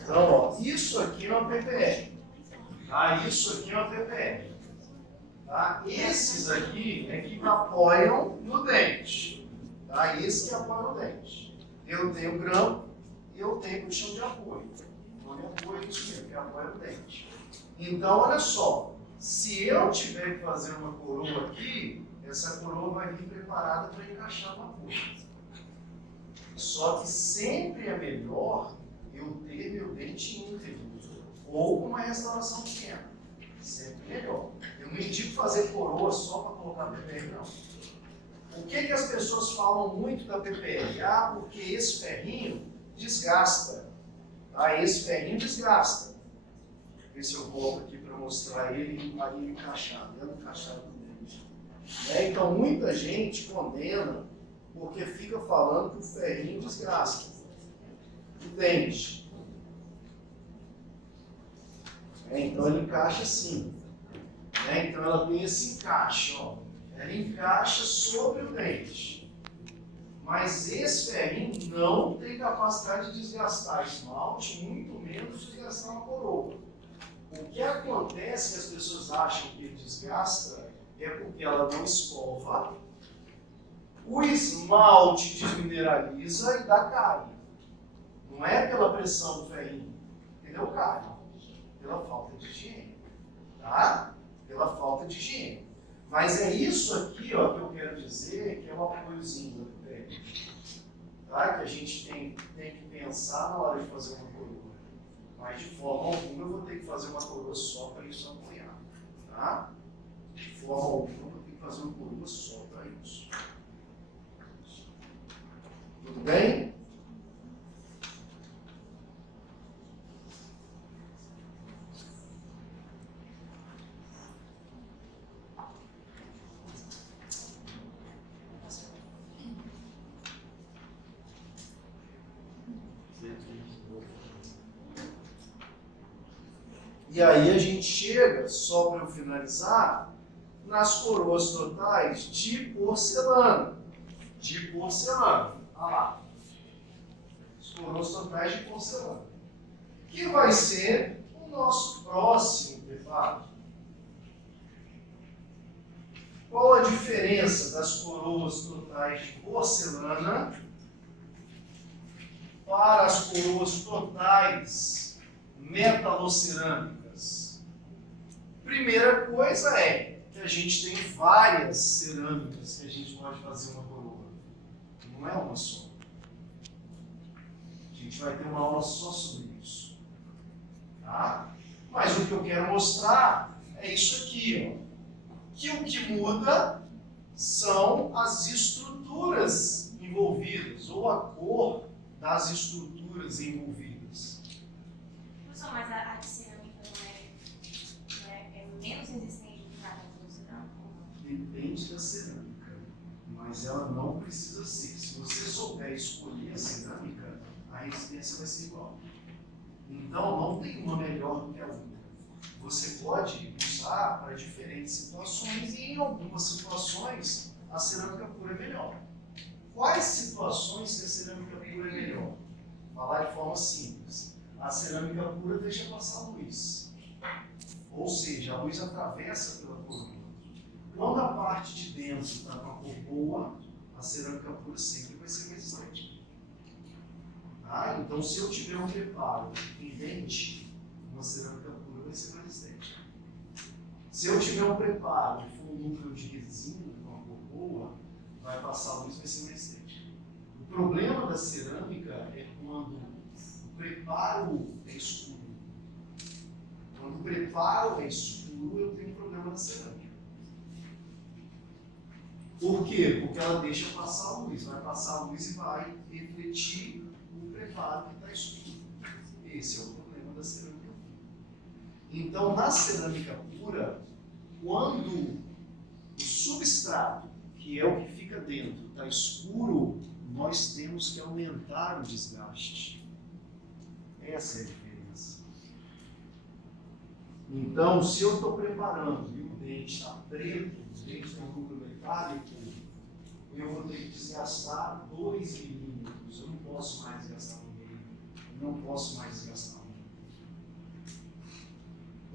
Então, ó, isso aqui é uma PPR. Tá? Isso aqui é uma PPR. Tá? Esses aqui é que apoiam no dente. Tá? Esse que apoia no dente. Eu tenho grampo e eu tenho puxão de apoio. Então, de apoio é isso mesmo, que apoia no dente. Então, olha só. Se eu tiver que fazer uma coroa aqui, essa coroa vai vir preparada para encaixar no apoio. Só que sempre é melhor eu ter meu dente íntegro ou com uma restauração pequena. Sempre melhor. Eu não indico fazer coroa só para colocar PPR, não. O que as pessoas falam muito da PPR? Ah, porque esse ferrinho desgasta. Ah, esse ferrinho desgasta. Ver se eu volto aqui para mostrar ele aí encaixado, dentro encaixado no dente. Então, muita gente condena porque fica falando que o ferrinho desgasta o dente. Então ele encaixa assim. Então ela tem esse encaixe, ó. Ela encaixa sobre o dente. Mas esse ferrinho não tem capacidade de desgastar esmalte, muito menos desgastar uma coroa. O que acontece que as pessoas acham que ele desgasta é porque ela não escova, o esmalte desmineraliza e dá cárie. Não é pela pressão do ferrinho, entendeu, cárie? Pela falta de higiene, tá? Pela falta de higiene. Mas é isso aqui, ó, que eu quero dizer que é o apoiozinho da PPR, tá? Que a gente tem que pensar na hora de fazer uma coroa. Mas de forma alguma eu vou ter que fazer uma coroa só para isso apoiar, tá? De forma alguma eu vou ter que fazer uma coroa só para isso. Tudo bem? E aí a gente chega, só para eu finalizar, nas coroas totais de porcelana. De porcelana. Olha lá. As coroas totais de porcelana. Que vai ser o nosso próximo preparo. Qual a diferença das coroas totais de porcelana para as coroas totais metalocerâmicas? Primeira coisa é que a gente tem várias cerâmicas que a gente pode fazer uma coroa. Não é uma só. A gente vai ter uma aula só sobre isso. Tá? Mas o que eu quero mostrar é isso aqui, ó. Que o que muda são as estruturas envolvidas, ou a cor das estruturas envolvidas. Professor, mas a de cerâmica é menos resistente do que a de cerâmica? Depende da cerâmica, mas ela não precisa ser. Se você souber escolher a cerâmica, a resistência vai ser igual. Então não tem uma melhor do que a outra. Você pode usar para diferentes situações e em algumas situações a cerâmica pura é melhor. Quais situações que a cerâmica pura é melhor? Falar de forma simples. A cerâmica pura deixa passar luz. Ou seja, a luz atravessa pela coroa. Quando a parte de dentro está com a cor boa, a cerâmica pura sempre vai ser resistente. Tá? Então, se eu tiver um preparo em dente, uma cerâmica pura vai ser mais resistente. Se eu tiver um preparo que for um núcleo de resina com uma cor boa, vai passar luz e vai ser mais resistente. O problema da cerâmica é quando o preparo é escuro. Quando o preparo é escuro, eu tenho um problema na cerâmica. Por quê? Porque ela deixa passar a luz. Vai passar a luz e vai refletir o preparo que está escuro. Esse é o problema da cerâmica pura. Então, na cerâmica pura, quando o substrato, que é o que fica dentro, está escuro, nós temos que aumentar o desgaste. Essa é a diferença. Então, se eu estou preparando e o dente está preto, o dente tem um núcleo metálico, eu vou ter que desgastar 2 milímetros. Eu não posso mais desgastar 1 milímetro. Eu não posso mais desgastar 1.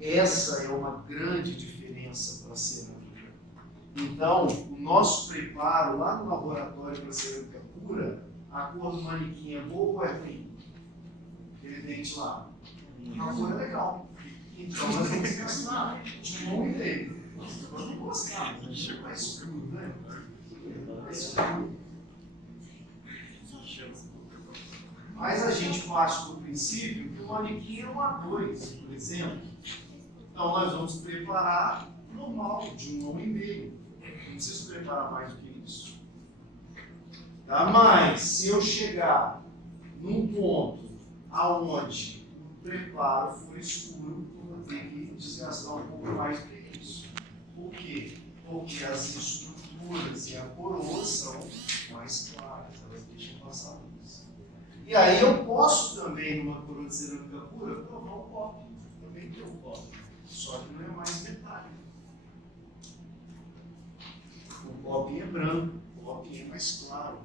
Essa é uma grande diferença para a cerâmica. Então, o nosso preparo lá no laboratório para cerâmica pura, a cor do manequim é boa ou é ruim? Aquele dente lá. A cor é legal. Então, nós vamos gastar de 1 milímetro. Nós não gostamos, a gente é mais escuro, né? Mais escuro. Mas a gente parte do princípio que o manequim é um A2, por exemplo. Então, nós vamos preparar normal, de 1 a 1,5. Não preciso preparar mais do que isso. Tá? Mas, se eu chegar num ponto aonde o preparo for escuro, eu vou ter que desgastar um pouco mais do que isso. Por quê? Porque as estruturas e a coroa são mais claras, elas deixam passar a luz. E aí eu posso também, numa coroa de cerâmica pura, provar um copo. Também tem um copo. Só que não é mais metálico. O copinho é branco, o copinho é mais claro.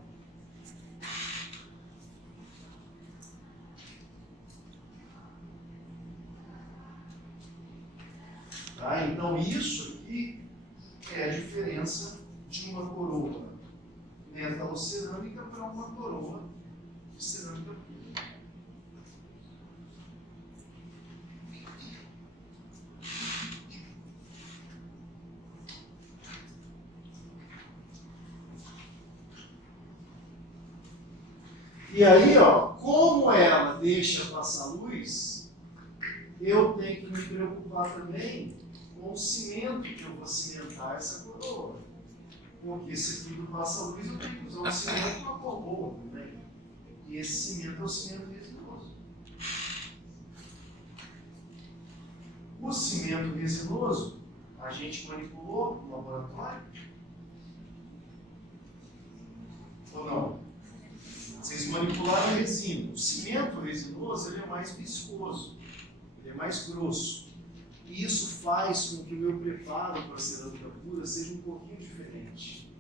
Tá? Então isso aqui é a diferença de uma coroa metalocerâmica para uma coroa de cerâmica pura. E aí, ó, como ela deixa passar luz, eu tenho que me preocupar também com o cimento que eu vou cimentar essa coroa. Porque se tudo passa luz, eu tenho que usar um cimento com uma cor boa também. E esse cimento é o cimento resinoso. O cimento resinoso, a gente manipulou no laboratório? Ou não? Vocês manipularam a resina. O cimento resinoso ele é mais viscoso, ele é mais grosso. E isso faz com que o meu preparo para a cerâmica pura seja um pouquinho diferente.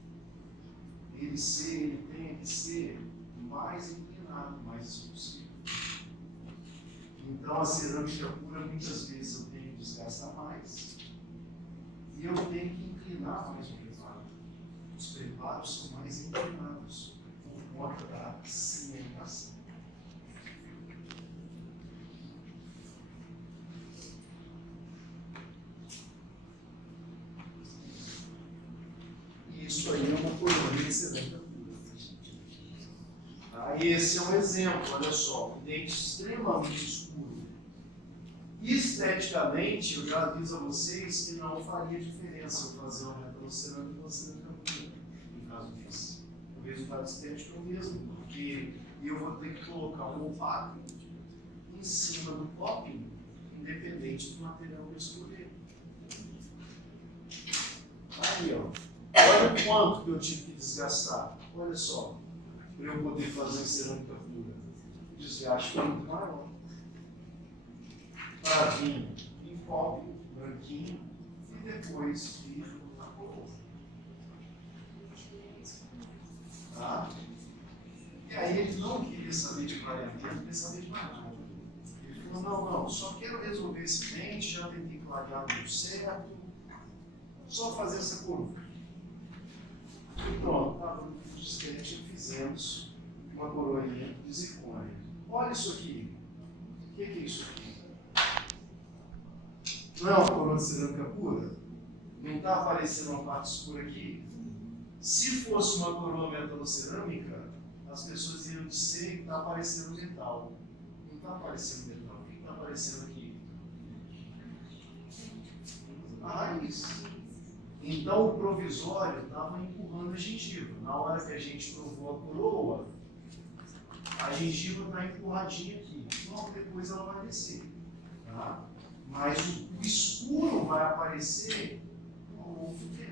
Ele tenha que ser mais inclinado, mais exclusivo. Então a cerâmica pura, muitas vezes eu tenho que desgastar mais e eu tenho que inclinar mais o preparo. Os preparos são mais inclinados por conta da cimentação. Isso aí é uma coroa de cerâmica pura. Tá? Esse é um exemplo, olha só, um dente extremamente escuro. Esteticamente, eu já aviso a vocês que não faria diferença eu fazer uma retrocerâmica ou uma cerâmica pura, no caso desse. O resultado estético é o mesmo, porque eu vou ter que colocar um opaco em cima do topping, independente do material que eu escolher. Aí, ó. Olha o quanto que eu tive que desgastar. Olha só, para eu poder fazer em cerâmica pura. O desgaste foi muito maior. Para vir em copo, branquinho, e depois vir na coroa. Tá? E aí ele não queria saber de clareamento, ele queria saber de mais nada. Ele falou, não, só quero resolver esse dente, já tentei clarear tudo certo, só fazer essa curva. E pronto, estava no distante, fizemos uma coroinha de zircônia. Olha isso aqui. O que é isso aqui? Não é uma coroa de cerâmica pura? Não está aparecendo uma parte escura aqui? Se fosse uma coroa metalocerâmica, as pessoas iriam dizer que está aparecendo metal. Não está aparecendo metal. O que está aparecendo aqui? A raiz. Então o provisório estava empurrando a gengiva. Na hora que a gente provou a coroa, a gengiva está empurradinha aqui. Logo depois ela vai descer. Tá? Mas o escuro vai aparecer ao longo do tempo.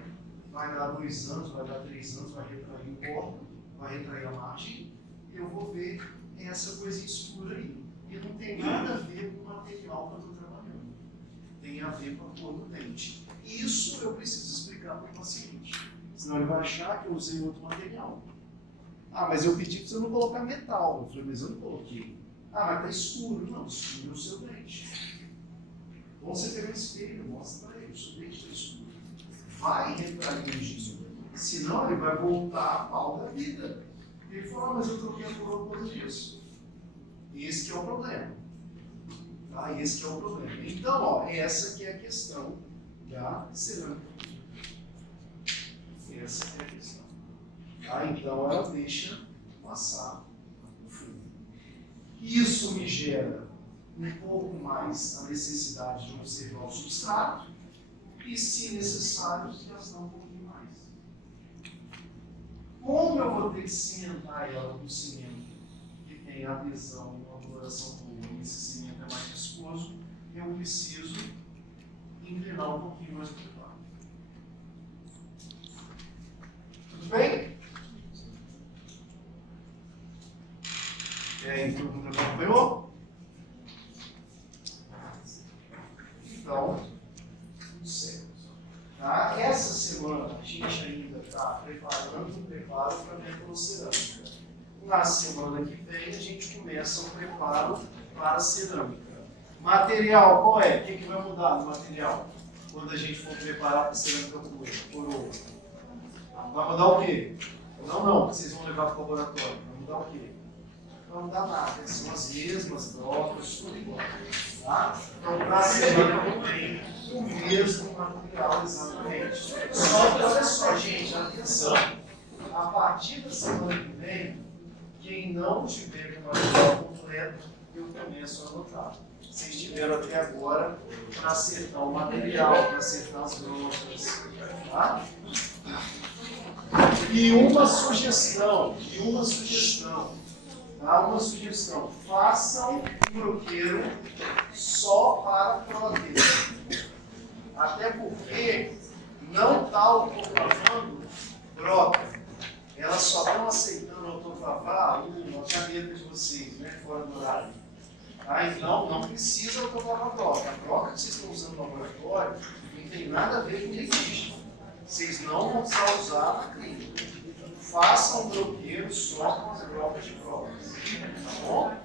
Vai dar 2 anos, vai dar 3 anos, vai retrair o corpo, vai retrair a margem, e eu vou ver essa coisa escura aí. E não tem nada a ver com o material que eu estou trabalhando. Tem a ver com a cor do dente. Isso eu preciso explicar para o paciente. Senão ele vai achar que eu usei outro material. Ah, mas eu pedi para você não colocar metal. Eu falei, mas eu não coloquei. Ah, mas está escuro. Não, escuro é o seu dente. Ou você pega um espelho, mostra para ele, o seu dente está escuro. Vai retrair o giz. Senão ele vai voltar a pau da vida. Ele fala, mas eu troquei a coroa por causa disso. Esse que é o problema. Tá? Esse que é o problema. Então, ó, essa que é a questão da cerâmica. Essa é a questão. Tá? Então ela deixa passar o fio. Isso me gera um pouco mais a necessidade de observar o substrato e, se necessário, desgastar um pouquinho mais. Como eu vou ter que cimentar ela com cimento que tem adesão e uma coloração boa, e esse cimento é mais viscoso, eu preciso inclinar um pouquinho mais o preparo. Tudo bem? E aí, todo mundo acompanhou? Então, tudo certo. Tá? Essa semana a gente ainda está preparando um preparo para a metalocerâmica. Na semana que vem a gente começa o preparo para a cerâmica. Material, qual é? O que vai mudar no material? Quando a gente for preparar para a cerâmica pura, coroa. Vai mudar o quê? Não, vocês vão levar para o laboratório. Vai mudar o quê? Não vai mudar nada. São as mesmas brocas, tudo igual. Tá? Então, para a semana que vem, o mesmo material exatamente. Só que olha só, gente, atenção. A partir da semana que vem, quem não tiver com o material completo, eu começo a anotar. Vocês tiveram até agora para acertar o material, para acertar as brocas. Tá? E uma sugestão. Tá? Uma sugestão. Façam um broqueiro só para prótese. Até porque não está autoclavando broca. Elas só estão aceitando autoclavar a caneta de vocês, né? Fora do horário. Tá? Então, não precisa tomar uma troca. A troca que vocês estão usando no laboratório não tem nada a ver com registro. Vocês não vão precisar usar na clínica. Façam um bloqueio só com as trocas de provas. Tá bom?